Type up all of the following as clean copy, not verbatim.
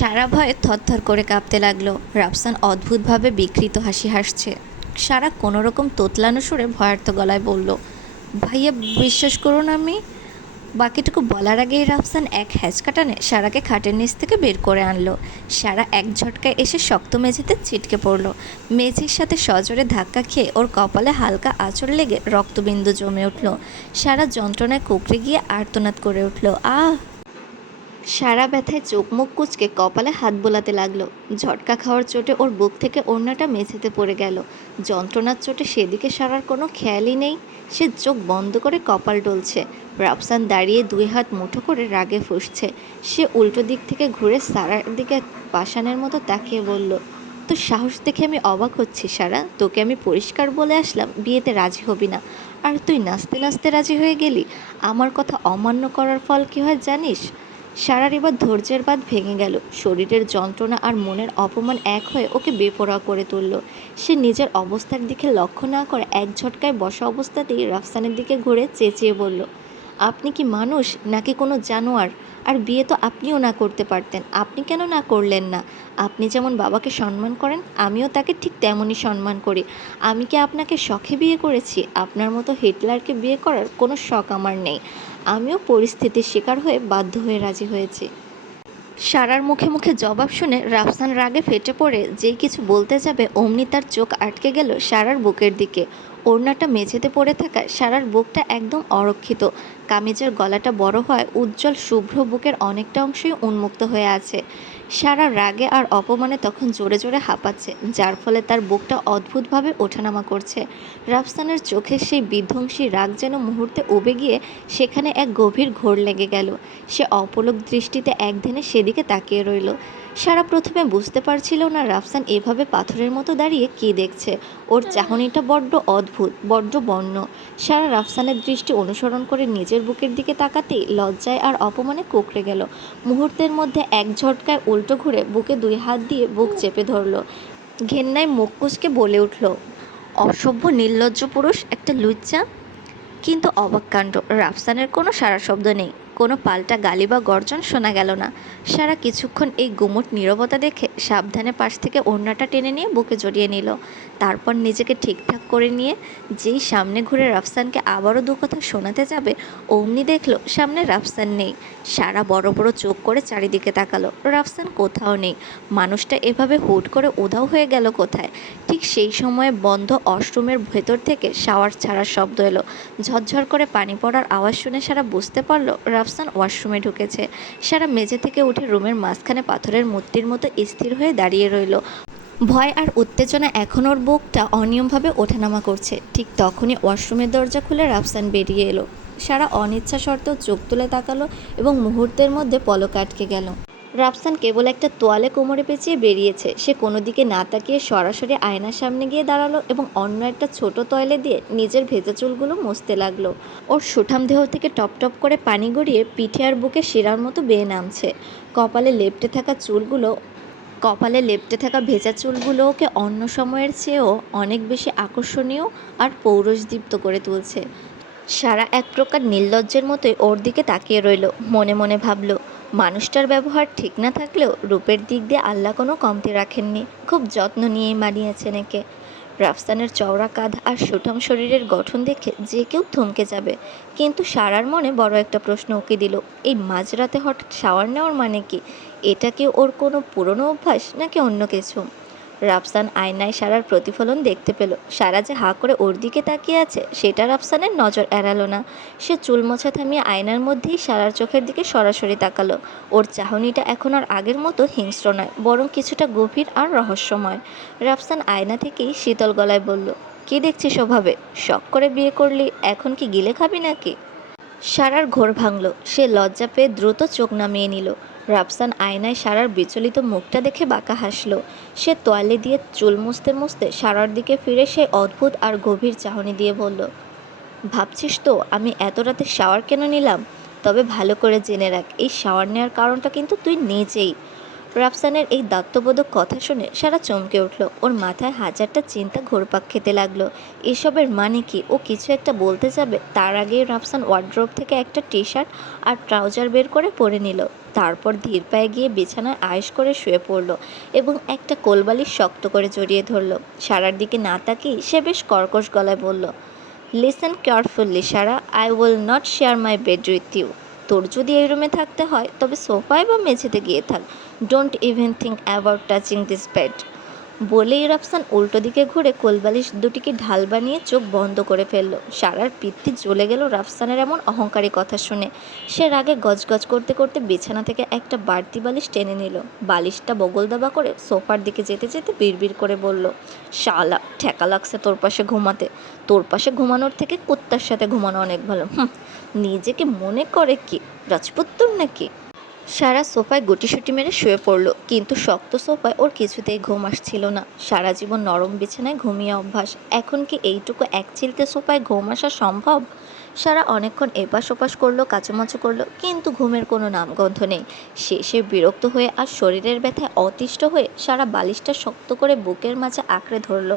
সারা ভয়ে থরথর করে কাঁপতে লাগলো। রাফসান অদ্ভুতভাবে বিকৃত হাসি হাসছে। সারা কোনোরকম তোতলানো সুরে ভয়ার্থ গলায় বলল, ভাইয়া বিশ্বাস করুন আমি। বাকিটুকু বলার আগেই রাফসান এক হ্যাঁচকা টানে সারাকে খাটের নিচ থেকে বের করে আনলো। সারা এক ঝটকায় এসে শক্ত মেঝেতে ছিটকে পড়ল। মেঝের সাথে সজোরে ধাক্কা খেয়ে ওর কপালে হালকা আঁচড় লেগে রক্তবিন্দু জমে উঠল। সারা যন্ত্রণায় কুঁকড়ে গিয়ে আর্তনাদ করে উঠল, আহ! সারা ব্যথায় চোখ মুখ কুঁচকে কপালে হাত বোলাতে লাগলো। ঝটকা খাওয়ার চোটে ওর বুক থেকে ওড়নাটা মেঝেতে পড়ে গেল। যন্ত্রণার চোটে সেদিকে সারার কোনো খেয়ালই নেই। সে চোখ বন্ধ করে কপাল ডলছে। রাফসান দাঁড়িয়ে দুই হাত মুঠো করে রাগে ফুঁসছে। সে উল্টো দিক থেকে ঘুরে সারার দিকে পাষাণের মতো তাকিয়ে বলল, তো সাহস দেখে আমি অবাক হচ্ছি সারা। তোকে আমি পরিষ্কার বলে আসলাম বিয়েতে রাজি হবি না, আর তুই নাচতে নাচতে রাজি হয়ে গেলি। আমার কথা অমান্য করার ফল কী হয় জানিস? সারার এবার ধৈর্যের বাঁধ ভেঙে গেল। শরীরের যন্ত্রণা আর মনের অপমান এক হয়ে ওকে বেপরোয়া করে তুলল। সে নিজের অবস্থার দিকে লক্ষ্য না করে এক ঝটকায় বসা অবস্থাতেই রাফসানের দিকে ঘুরে চেঁচিয়ে বলল, আপনি কি মানুষ নাকি কোনো জানোয়ার? আর বিয়ে তো আপনিও না করতে পারতেন, আপনি কেন না করলেন না? আপনি যেমন বাবাকে সম্মান করেন, আমিও তাকে ঠিক তেমনই সম্মান করি। আমি কি আপনাকে শখে বিয়ে করেছি? আপনার মতো হিটলারকে বিয়ে করার কোনো শখ আমার নেই। আমিও পরিস্থিতির শিকার হয়ে বাধ্য হয়ে রাজি হয়েছি। সারার মুখে মুখে জবাব শুনে রাফসান রাগে ফেটে পড়ে যেই কিছু বলতে যাবে অমনি তার চোখ আটকে গেল সারার বুকের দিকে। ওড়নাটা মেঝেতে পড়ে থাকা সারার বুকটা একদম অরক্ষিত। কামিজের গলাটা বড় হয় উজ্জ্বল শুভ্র বুকের অনেকটা অংশই উন্মুক্ত হয়ে আছে। সারা রাগে আর অপমানে তখন জোরে জোরে হাঁপাচ্ছে, যার ফলে তার বুকটা অদ্ভুতভাবে ওঠানামা করছে। রাফসানের চোখে সেই বিধ্বংসী রাগ যেন মুহূর্তে উবে গিয়ে সেখানে এক গভীর ঘোর লেগে গেল। সে অপলক দৃষ্টিতে একদিনে সেদিকে তাকিয়ে রইল। সারা প্রথমে বুঝতে পারছিল না রাফসান এভাবে পাথরের মতো দাঁড়িয়ে কী দেখছে। ওর চাহনিটা বড্ড অদ্ভুত, বড্ড বন্য। সারা রাফসানের দৃষ্টি অনুসরণ করে নিজের বুকের দিকে তাকাতেই লজ্জায় আর অপমানে কুঁকড়ে গেল। মুহূর্তের মধ্যে এক ঝটকায় উল্টো ঘুরে বুকে দুই হাত দিয়ে বুক চেপে ধরল। ঘেন্নায় মুখ কুঁচকে বলে উঠল, অসভ্য নির্লজ্জ পুরুষ, একটা লুচ্চা! কিন্তু অবাক কাণ্ড, রাফসানের কোনো সাড়া শব্দ নেই। কোনো পাল্টা গালি বা গর্জন শোনা গেল না। সারা কিছুক্ষণ এই গুমোট নীরবতা দেখে সাবধানে পাশ থেকে ওড়নাটা টেনে নিয়ে বুকে জড়িয়ে নিল। তারপর নিজেকে ঠিকঠাক করে নিয়ে যেই সামনে ঘুরে রাফসানকে আবারও দু কথা শোনাতে যাবে অমনি দেখল সামনে রাফসান নেই। সারা বড় বড় চোখ করে চারিদিকে তাকালো। রাফসান কোথাও নেই। মানুষটা এভাবে হুট করে উধাও হয়ে গেল কোথায়? ঠিক সেই সময়ে বন্ধ ওয়াশরুমের ভেতর থেকে শাওয়ার ছাড়ার শব্দ এলো। ঝরঝর করে পানি পড়ার আওয়াজ শুনে সারা বুঝতে পারল রাফসান ওয়াশরুমে ঢুকেছে। সারা মেঝে থেকে উঠে রুমের মাঝখানে পাথরের মূর্তির মতো স্থির হয়ে দাঁড়িয়ে রইল। ভয় আর উত্তেজনা এখন ওর বুকটা অনিয়মভাবে ওঠানামা করছে। ঠিক তখনই ওয়াশরুমের দরজা খুলে রাফসান বেরিয়ে এলো। সারা অনিচ্ছা সত্ত্বেও চোখ তুলে তাকালো এবং মুহূর্তের মধ্যে পলক আটকে গেল। রাফসান কেবল একটা তোয়ালে কোমরে পেঁচিয়ে বেরিয়েছে। সে কোনো দিকে না তাকিয়ে সরাসরি আয়নার সামনে গিয়ে দাঁড়ালো এবং অন্য একটা ছোট তোয়ালে দিয়ে নিজের ভেজা চুলগুলো মুছতে লাগলো। ওর সুঠাম দেহ থেকে টপ টপ করে পানি গড়িয়ে পিঠে আর বুকে শিরার মতো বেয়ে নামছে। কপালে লেপ্টে থাকা ভেজা চুলগুলো ওকে অন্য সময়ের চেয়েও অনেক বেশি আকর্ষণীয় আর পৌরষদীপ্ত করে তুলছে। সারা এক প্রকার নির্লজ্জের মতোই ওর দিকে তাকিয়ে রইল। মনে মনে ভাবল, মানুষটার ব্যবহার ঠিক না থাকলেও রূপের দিক দিয়ে আল্লাহ কোনো কমতি রাখেননি। খুব যত্ন নিয়েই মানিয়েছেন একে। রাফসানের চওড়া কাঁধ আর সুঠাম শরীরের গঠন দেখে যে কেউ থমকে যাবে। কিন্তু সারার মনে বড় একটা প্রশ্ন উকি দিল, এই মাঝরাতে হঠাৎ শাওয়ার নেওয়ার মানে কি? এটা কি ওর কোনো পুরনো অভ্যাস নাকি অন্য কিছু? রাফসান আয়নায় সারার প্রতিফলন দেখতে পেল। সারা যে হাঁ করে ওর দিকে তাকিয়ে আছে সেটা রাফসানের নজর এড়ালো না। সে চুল মোছা থামিয়ে আয়নার মধ্যেই সারার চোখের দিকে সরাসরি তাকালো। ওর চাহনিটা এখন আর আগের মতো হিংস্র নয়, বরং কিছুটা গভীর আর রহস্যময়। রাফসান আয়না থেকেই শীতল গলায় বলল, কি দেখছিস ওভাবে? শখ করে বিয়ে করলি, এখন কি গিলে খাবি নাকি? সারার ঘোর ভাঙল। সে লজ্জা পেয়ে দ্রুত চোখ নামিয়ে নিল। রাফসান আয়নায় সারার বিচলিত মুখটা দেখে বাঁকা হাসল। সে তোয়ালে দিয়ে চুল মুছতে মুছতে সারার দিকে ফিরে সেই অদ্ভুত আর গভীর চাহনি দিয়ে বলল, ভাবছিস তো আমি এত রাতে শাওয়ার কেন নিলাম? তবে ভালো করে জেনে রাখ, এই শাওয়ার নেওয়ার কারণটা কিন্তু তুই নিজেই। রাফসানের এই দায়িত্ববোধক কথা শুনে সারা চমকে উঠল। ওর মাথায় হাজারটা চিন্তা ঘুরপাক খেতে লাগলো। এসবের মানে কি? ও কিছু একটা বলতে যাবে তার আগেই রাফসান ওয়ার্ড্রোব থেকে একটা টি শার্ট আর ট্রাউজার বের করে পরে নিল। তারপর ধীর পায়ে গিয়ে বিছানায় আয়েশ করে শুয়ে পড়ল এবং একটা কোলবালিশ শক্ত করে জড়িয়ে ধরল। সারার দিকে না তাকিয়ে সে বেশ কর্কশ গলায় বলল, listen carefully Sara, I will not share my bed with you. তোর যদি এই রুমে থাকতে হয় তবে সোফায় বা মেঝেতে গিয়ে থাক। Don't even think about touching this bed. বলেই রাফসান উল্টো দিকে ঘুরে কোলবালিশ দুটিকে ঢাল বানিয়ে চোখ বন্ধ করে ফেলল। সারার পিত্তি জ্বলে গেল রাফসানের এমন অহংকারী কথা শুনে। সে রাগে গজগজ করতে করতে বিছানা থেকে একটা বাড়তি বালিশ টেনে নিল। বালিশটা বগল দাবা করে সোফার দিকে যেতে যেতে বিড়বিড় করে বলল, শালা, ঠেকা লাগছে তোর পাশে ঘুমাতে। তোর পাশে ঘুমানোর থেকে কুত্তার সাথে ঘুমানো অনেক ভালো। নিজেকে মনে করে কি রাজপুত্তর নাকি? সারা সোফায় গুটিসুটি মেরে শুয়ে পড়ল, কিন্তু শক্ত সোফায় ওর কিছুতেই ঘুম আসছিল না। সারা জীবন নরম বিছানায় ঘুমিয়ে অভ্যাস, এখন কি এইটুকু এক চিলতে সোফায় ঘুম আসা সম্ভব? সারা অনেকক্ষণ এপাশ ওপাশ করলো, কাচুমাচু করলো, কিন্তু ঘুমের কোনো নামগন্ধ নেই। শেষে বিরক্ত হয়ে আর শরীরের ব্যথায় অতিষ্ঠ হয়ে সারা বালিশটা শক্ত করে বুকের মাঝে আঁকড়ে ধরল।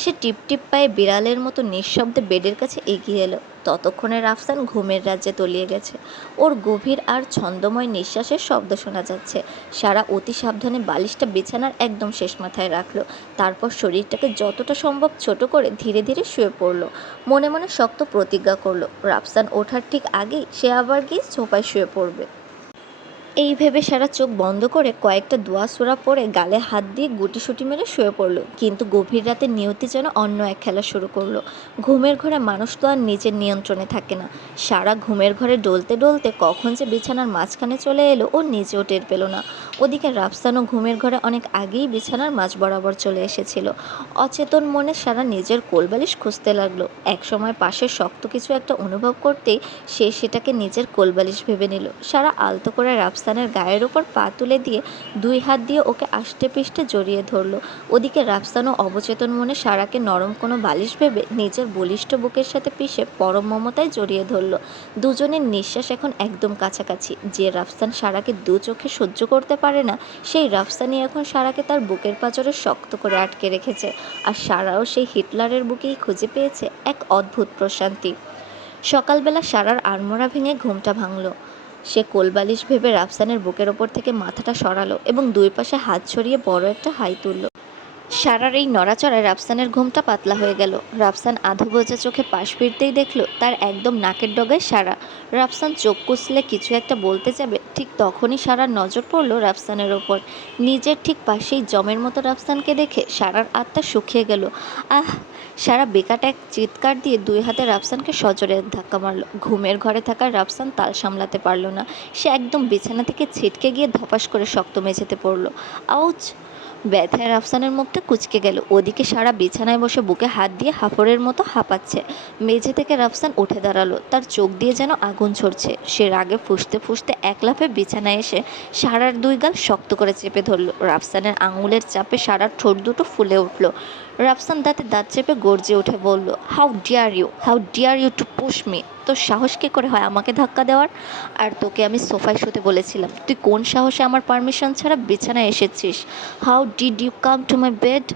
সে টিপ টিপ পায়ে বিড়ালের মতো নিঃশব্দে বেডের কাছে এগিয়ে এলো। ততক্ষণে রাফসান ঘুমের রাজ্যে তলিয়ে গেছে। ওর গভীর আর ছন্দময় নিঃশ্বাসের শব্দ শোনা যাচ্ছে। সারা অতি সাবধানে বালিশটা বিছানার একদম শেষ মাথায় রাখলো। তারপর শরীরটাকে যতটা সম্ভব ছোট করে ধীরে ধীরে শুয়ে পড়ল। মনে মনে শক্ত প্রতিজ্ঞা করলো, রাফসান ওঠার ঠিক আগেই সে আবার গিয়ে সোফায় শুয়ে পড়বে। এই ভেবে সারা চোখ বন্ধ করে কয়েকটা দোয়া সূরা পড়ে গালে হাত দিয়ে গুটিসুটি মেরে শুয়ে পড়ল। কিন্তু গভীর রাতে নিয়তি যেন অন্য এক খেলা শুরু করলো। ঘুমের ঘরে মানুষ তো আর নিজের নিয়ন্ত্রণে থাকে না। সারা ঘুমের ঘরে ডলতে ডলতে কখন যে বিছানার মাঝখানে চলে এলো ও নিজেও টের পেল না। ওদিকে রাফসানও ঘুমের ঘরে অনেক আগেই বিছানার মাঝ বরাবর চলে এসেছিল। অচেতন মনে সারা নিজের কোলবালিশ খুঁজতে লাগলো। একসময় পাশে শক্ত কিছু একটা অনুভব করতেই সে সেটাকে নিজের কোলবালিশ ভেবে নিল। সারা আলতো করে রাফসানের গায়ের ওপর পা তুলে দিয়ে দুই হাত দিয়ে ওকে আষ্টে পৃষ্ঠে জড়িয়ে ধরল। ওদিকে রাফসানও অবচেতন মনে সারাকে নরম কোনো বালিশ ভেবে নিজের বলিষ্ঠ বুকের সাথে পিষে পরম মমতায় জড়িয়ে ধরল। দুজনের নিঃশ্বাস এখন একদম কাছাকাছি। যে রাফসান সারাকে দু চোখে সহ্য করতে পারে না, সেই রাফসানই এখন সারাকে তার বুকের পাঁজরে শক্ত করে আটকে রেখেছে। আর সারাও সেই হিটলারের বুকেই খুঁজে পেয়েছে এক অদ্ভুত প্রশান্তি। সকালবেলা সারার আড়মোড়া ভেঙে ঘুমটা ভাঙল। সে কোলবালিশ ভেবে রাফসানের বুকের ওপর থেকে মাথাটা সরালো এবং দুই পাশে হাত ছড়িয়ে বড় একটা হাই তুলল। সারার এই নড়াচড়ায় রাফসানের ঘুমটা পাতলা হয়ে গেল। রাফসান আধো বোঝা চোখে পাশ ফিরতেই দেখল তার একদম নাকের ডগায় সারা। রাফসান চোখ কুঁচলে কিছু একটা বলতে যাবে, ঠিক তখনই সারার নজর পড়ল রাফসানের ওপর। নিজের ঠিক পাশেই জমের মতো রাফসানকে দেখে সারার আত্মা শুকিয়ে গেল। আহ! সারা বেকাটা এক চিৎকার দিয়ে দুই হাতে রাফসানকে সজোরে ধাক্কা মারল। ঘুমের ঘরে থাকা রাফসান তাল সামলাতে পারল না। সে একদম বিছানা থেকে ছিটকে গিয়ে ধপাস করে শক্ত মেঝেতে পড়ল। আউচ! ব্যথায় রাফসানের মুখটা কুঁচকে গেল। ওদিকে সারা বিছানায় বসে বুকে হাত দিয়ে হাঁফড়ের মতো হাঁপাচ্ছে। মেঝে থেকে রাফসান উঠে দাঁড়ালো। তার চোখ দিয়ে যেন আগুন ঝরছে। সে রাগে ফুঁসতে ফুঁসতে এক লাফে বিছানায় এসে সারার দুই গাল শক্ত করে চেপে ধরল। রাফসানের আঙুলের চাপে সারার ঠোঁট দুটো ফুলে উঠল। রাফসান দাঁতে দাঁত চেপে গর্জে উঠে বলল, how dare you to push me. তোর সাহস কী করে হয় আমাকে ধাক্কা দেওয়ার? আর তোকে আমি সোফায় শুতে বলেছিলাম, তুই কোন সাহসে আমার পারমিশন ছাড়া বিছানায় এসেছিস? How did you come to my bed?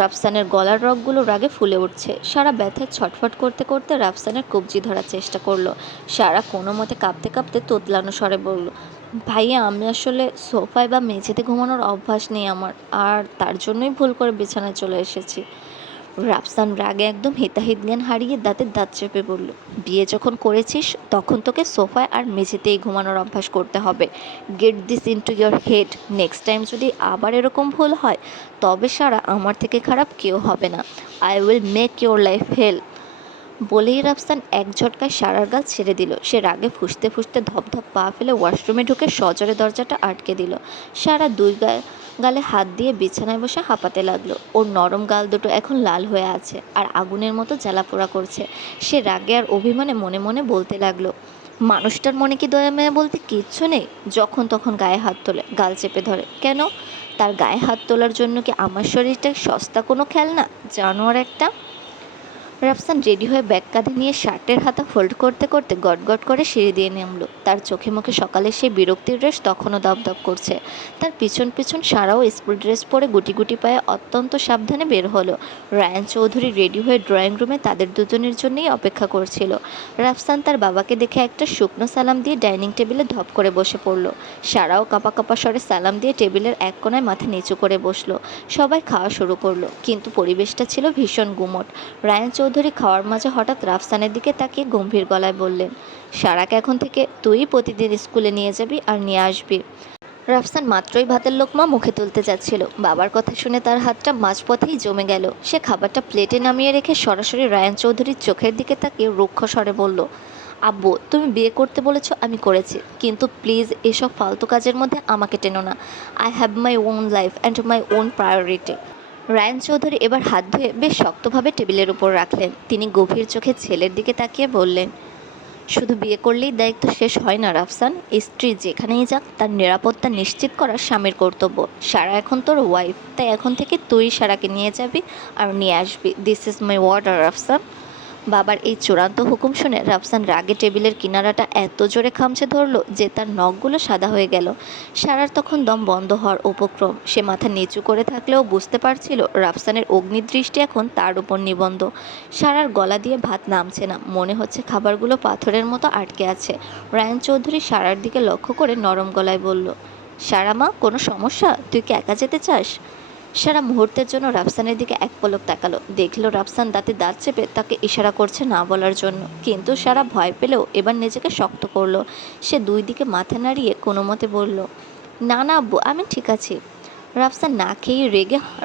রাফসানের গলার রগগুলো রাগে ফুলে উঠছে। সারা ব্যথায় ছটফট করতে করতে রাফসানের কবজি ধরার চেষ্টা করলো। সারা কোনো মতে কাঁপতে কাঁপতে তোতলানো স্বরে বলল, ভাইয়া, আমি আসলে সোফায় বা মেঝেতে ঘুমানোর অভ্যাস নেই আমার, আর তার জন্যই ভুল করে বিছানায় চলে এসেছি। রাফসান রাগে একদম হিতাহিত জ্ঞান হারিয়ে দাঁতে দাঁত চেপে বলল, বিয়ে যখন করেছিস তখন তোকে সোফায় আর মেঝেতেই ঘুমানোর অভ্যাস করতে হবে। Get this into your head. Next time যদি আবার এরকম ভুল হয় তবে সারা আমার থেকে খারাপ কেউ হবে না। I will make your life hell. বলেই রাফসান এক ঝটকায় সারার গাল ছেড়ে দিল। সে রাগে ফুঁসতে ফুঁসতে ধপধপ পা ফেলে ওয়াশরুমে ঢুকে সজোরে দরজাটা আটকে দিল। সারা দুই গালে হাত দিয়ে বিছানায় বসে হাঁপাতে লাগলো। ওর নরম গাল দুটো এখন লাল হয়ে আছে আর আগুনের মতো জ্বালাপোড়া করছে। সে রাগে আর অভিমানে মনে মনে বলতে লাগলো, মানুষটার মনে কি দয়া মায়া বলতে কিচ্ছু নেই? যখন তখন গায়ে হাত তোলে, গাল চেপে ধরে। কেন? তার গায়ে হাত তোলার জন্য কি আমার শরীরটা সস্তা কোনো খেলনা? জানোয়ার একটা! রাফসান রেডি হয়ে ব্যাগ কাঁধে নিয়ে শার্টের হাতা ফোল্ড করতে করতে গটগট করে সিঁড়ি দিয়ে নামলো। তার চোখে মুখে সকালের সেই বিরক্তির রেশ তখনও দপদপ করছে। তার পিছন পিছন সারাও স্কুল ড্রেস পরে গুটি গুটি পায়ে অত্যন্ত সাবধানে বের হলো। রায়ান চৌধুরী রেডি হয়ে ড্রয়িং রুমে তাদের দুজনের জন্যই অপেক্ষা করছিল। রাফসান তার বাবাকে দেখে একটা শুকনো সালাম দিয়ে ডাইনিং টেবিলে ধপ করে বসে পড়ল। সারাও কাঁপা কাঁপা স্বরে সালাম দিয়ে টেবিলের এক কোণায় মাথা নিচু করে বসলো। সবাই খাওয়া শুরু করলো, কিন্তু পরিবেশটা ছিল ভীষণ গুমোট। রায়ান চৌধুরী খাওয়ার মাঝে হঠাৎ রাফসানের দিকে তাকিয়ে গম্ভীর গলায় বললেন, সারাকে এখন থেকে তুই প্রতিদিন স্কুলে নিয়ে যাবি আর নিয়ে আসবি। রাফসান মাত্রই ভাতের লোকমা মুখে তুলতে যাচ্ছিল, বাবার কথা শুনে তার হাতটা মাঝপথেই জমে গেল। সে খাবারটা প্লেটে নামিয়ে রেখে সরাসরি রায়ান চৌধুরীর চোখের দিকে তাকিয়ে রুক্ষ স্বরে বলল, আব্বু, তুমি বিয়ে করতে বলেছো, আমি করেছি, কিন্তু প্লিজ এসব ফালতু কাজের মধ্যে আমাকে টেনো না। I have my own life and my own priority. Rayan Chowdhury এবার হাত ধুয়ে বেশ শক্তভাবে টেবিলের উপর রাখলেন। তিনি গভীর চোখে ছেলের দিকে তাকিয়ে বললেন, শুধু বিয়ে করলেই দায়িত্ব শেষ হয় না রাফসান। স্ত্রী যেখানেই যাক তার নিরাপত্তা নিশ্চিত করা স্বামীর কর্তব্য। সারা এখন তোর ওয়াইফ, তাই এখন থেকে তুই সারাকে নিয়ে যাবি আর নিয়ে আসবি। This is my order Rafsan. বাবার এই চূড়ান্ত হুকুম শুনে রাফসান রাগে টেবিলের কিনারাটা এত জোরে খামচে ধরল যে তার নখগুলো সাদা হয়ে গেল। সারার তখন দম বন্ধ হওয়ার উপক্রম। সে মাথা নিচু করে থাকলেও বুঝতে পারছিল রাফসানের অগ্নিদৃষ্টি এখন তার উপর নিবন্ধ। সারার গলা দিয়ে ভাত নামছে না, মনে হচ্ছে খাবারগুলো পাথরের মতো আটকে আছে। রায়ান চৌধুরী সারার দিকে লক্ষ্য করে নরম গলায় বলল, সারা মা, কোনো সমস্যা? তুই কি একা যেতে চাস? সারা মুহূর্তের জন্য রাফসানের দিকে এক পলক তাকালো। দেখলো রাফসান দাঁতে দাঁত চেপে তাকে ইশারা করছে না বলার জন্য, কিন্তু সারা ভয় পেলেও এবার নিজেকে শক্ত করলো। সে দুই দিকে মাথা নাড়িয়ে কোনো মতে বলল, না না আব্বু, আমি ঠিক আছি। রাফসান না খেয়ে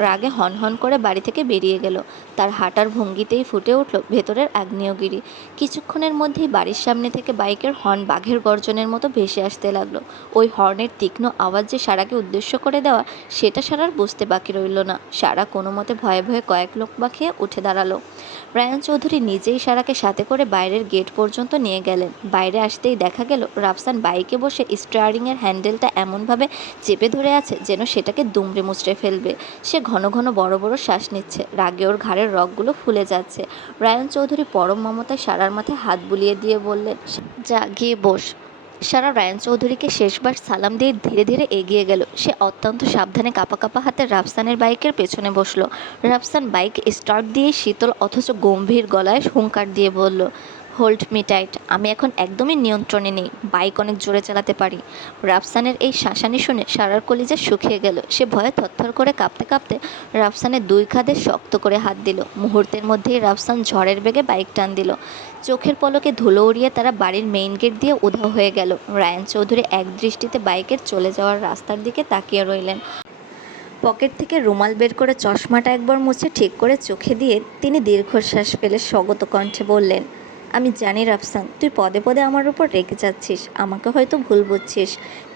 রাগে হনহন করে বাড়ি থেকে বেরিয়ে গেল। তার হাঁটার ভঙ্গিতেই ফুটে উঠল ভেতরের আগ্নেয়গিরি। কিছুক্ষণের মধ্যেই বাড়ির সামনে থেকে বাইকের হর্ন বাঘের গর্জনের মতো ভেসে আসতে লাগলো। ওই হর্নের তীক্ষ্ণ আওয়াজ যে সারাকে উদ্দেশ্য করে দেওয়া, সেটা সারার বুঝতে বাকি রইল না। সারা কোনো মতে ভয়ে ভয়ে কয়েক লোকমা খেয়ে উঠে দাঁড়ালো। রায়ান চৌধুরী নিজেই সারাকে সাথে করে বাইরের গেট পর্যন্ত নিয়ে গেলেন। বাইরে আসতেই দেখা গেল রাফসান বাইকে বসে স্টিয়ারিংয়ের হ্যান্ডেলটা এমনভাবে চেপে ধরে আছে যেন সেটাকে দুমড়ে মুচড়ে ফেলবে। সে ঘন ঘন বড় বড় শ্বাস নিচ্ছে, রাগে ওর ঘাড়ের রগগুলো ফুলে যাচ্ছে। রায়ান চৌধুরী পরম মমতায় সারার মাথায় হাত বুলিয়ে দিয়ে বললেন, যা গিয়ে বস। সারা রায়ান চৌধুরীকে শেষবার সালাম দিয়ে ধীরে ধীরে এগিয়ে গেল। সে অত্যন্ত সাবধানে কাঁপা কাঁপা হাতে রাফসানের বাইকের পেছনে বসলো। রাফসান বাইক স্টার্ট দিয়ে শীতল অথচ গম্ভীর গলায় হুঙ্কার দিয়ে বলল, হোল্ড মি টাইট। আমি এখন একদমই নিয়ন্ত্রণে নেই, বাইক অনেক জোরে চালাতে পারি। রাফসানের এই শাসানি শুনে সারার কলিজা শুকিয়ে গেল। সে ভয়ে থরথর করে কাঁপতে কাঁপতে রাফসানের দুই কাঁধে শক্ত করে হাত দিল। মুহূর্তের মধ্যেই রাফসান ঝড়ের বেগে বাইক টান দিল। চোখের পলকে ধুলো উড়িয়ে তারা বাড়ির মেইন গেট দিয়ে উধাও হয়ে গেল। রায়ান চৌধুরী এক দৃষ্টিতে বাইকের চলে যাওয়ার রাস্তার দিকে তাকিয়ে রইলেন। পকেট থেকে রুমাল বের করে চশমাটা একবার মুছে ঠিক করে চোখে দিয়ে তিনি দীর্ঘশ্বাস ফেলে স্বগত কণ্ঠে বললেন, আমি জানি রাফসান, তুই পদে পদে আমার উপর রেগে যাচ্ছিস, আমাকে হয়তো ভুল বুঝছিস,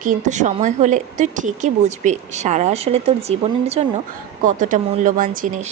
কিন্তু সময় হলে তুই ঠিকই বুঝবি সারা আসলে তোর জীবনের জন্য কতটা মূল্যবান জিনিস।